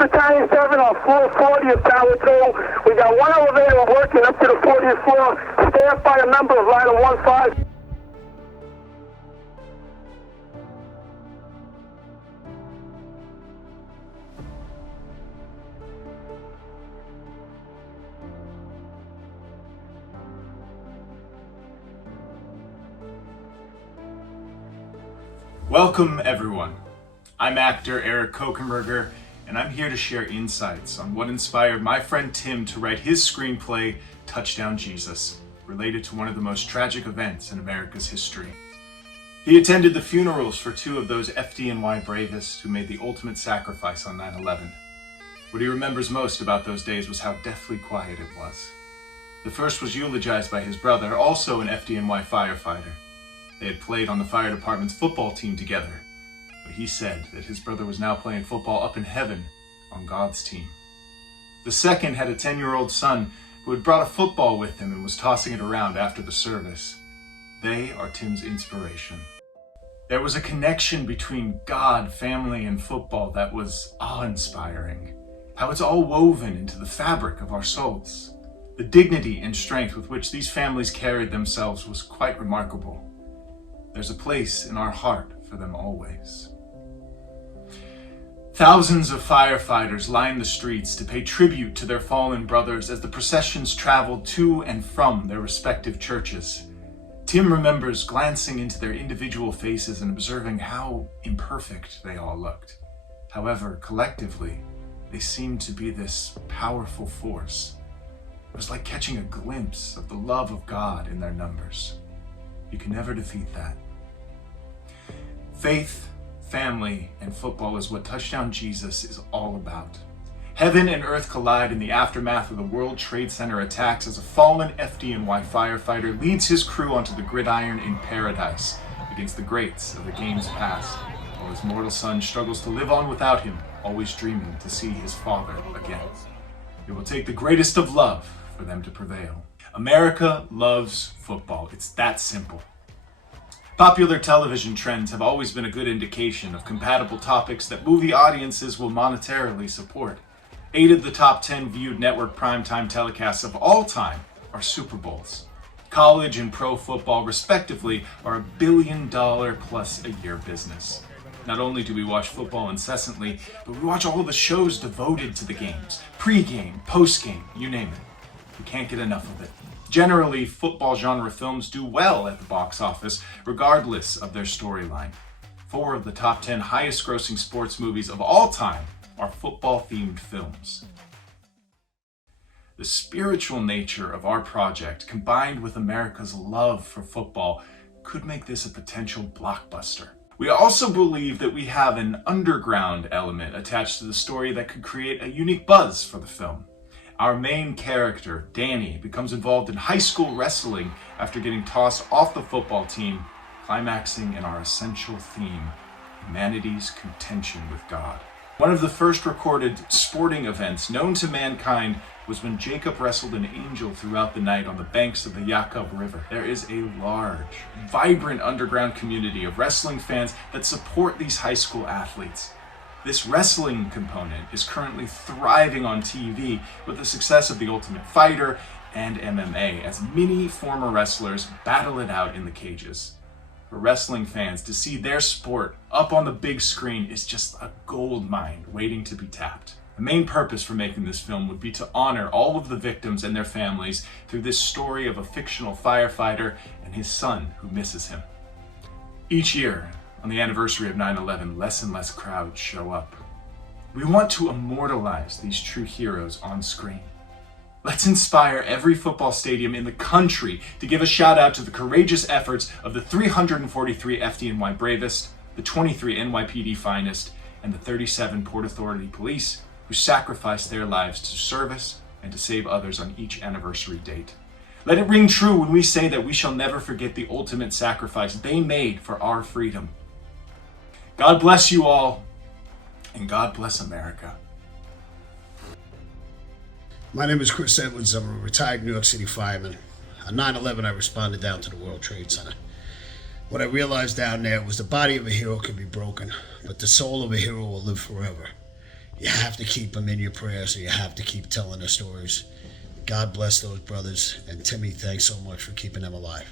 Battalion 7 on floor 40 of Tower 2. We got one elevator working up to the 40th floor. Staffed by a member of Line 15. Welcome everyone. I'm actor Eric Kokenberger, and I'm here to share insights on what inspired my friend Tim to write his screenplay, Touchdown Jesus, related to one of the most tragic events in America's history. He attended the funerals for two of those FDNY bravists who made the ultimate sacrifice on 9/11. What he remembers most about those days was how deathly quiet it was. The first was eulogized by his brother, also an FDNY firefighter. They had played on the fire department's football team together, but he said that his brother was now playing football up in heaven on God's team. The second had a 10-year-old son who had brought a football with him and was tossing it around after the service. They are Tim's inspiration. There was a connection between God, family, and football that was awe-inspiring. How it's all woven into the fabric of our souls. The dignity and strength with which these families carried themselves was quite remarkable. There's a place in our heart for them always. Thousands of firefighters lined the streets to pay tribute to their fallen brothers as the processions traveled to and from their respective churches. Tim remembers glancing into their individual faces and observing how imperfect they all looked. However, collectively, they seemed to be this powerful force. It was like catching a glimpse of the love of God in their numbers. You can never defeat that. Faith, family, and football is what Touchdown Jesus is all about. Heaven and earth collide in the aftermath of the World Trade Center attacks as a fallen FDNY firefighter leads his crew onto the gridiron in paradise against the greats of the game's past, while his mortal son struggles to live on without him, always dreaming to see his father again. It will take the greatest of love for them to prevail. America loves football. It's that simple. Popular television trends have always been a good indication of compatible topics that movie audiences will monetarily support. 8 of the top 10 viewed network primetime telecasts of all time are Super Bowls. College and pro football, respectively, are $1 billion plus a year business. Not only do we watch football incessantly, but we watch all the shows devoted to the games. Pre-game, post-game, you name it. We can't get enough of it. Generally, football genre films do well at the box office, regardless of their storyline. 4 of the top 10 highest grossing sports movies of all time are football-themed films. The spiritual nature of our project, combined with America's love for football, could make this a potential blockbuster. We also believe that we have an underground element attached to the story that could create a unique buzz for the film. Our main character, Danny, becomes involved in high school wrestling after getting tossed off the football team, climaxing in our essential theme, humanity's contention with God. One of the first recorded sporting events known to mankind was when Jacob wrestled an angel throughout the night on the banks of the Yakub River. There is a large, vibrant underground community of wrestling fans that support these high school athletes. This wrestling component is currently thriving on TV with the success of The Ultimate Fighter and MMA, as many former wrestlers battle it out in the cages. For wrestling fans, to see their sport up on the big screen is just a gold mine waiting to be tapped. The main purpose for making this film would be to honor all of the victims and their families through this story of a fictional firefighter and his son who misses him. Each year, on the anniversary of 9/11, less and less crowds show up. We want to immortalize these true heroes on screen. Let's inspire every football stadium in the country to give a shout out to the courageous efforts of the 343 FDNY Bravest, the 23 NYPD Finest, and the 37 Port Authority Police who sacrificed their lives to service and to save others on each anniversary date. Let it ring true when we say that we shall never forget the ultimate sacrifice they made for our freedom. God bless you all, and God bless America. My name is Chris Edwards. I'm a retired New York City fireman. On 9/11, I responded down to the World Trade Center. What I realized down there was the body of a hero can be broken, but the soul of a hero will live forever. You have to keep them in your prayers, so you have to keep telling their stories. God bless those brothers, and Timmy, thanks so much for keeping them alive.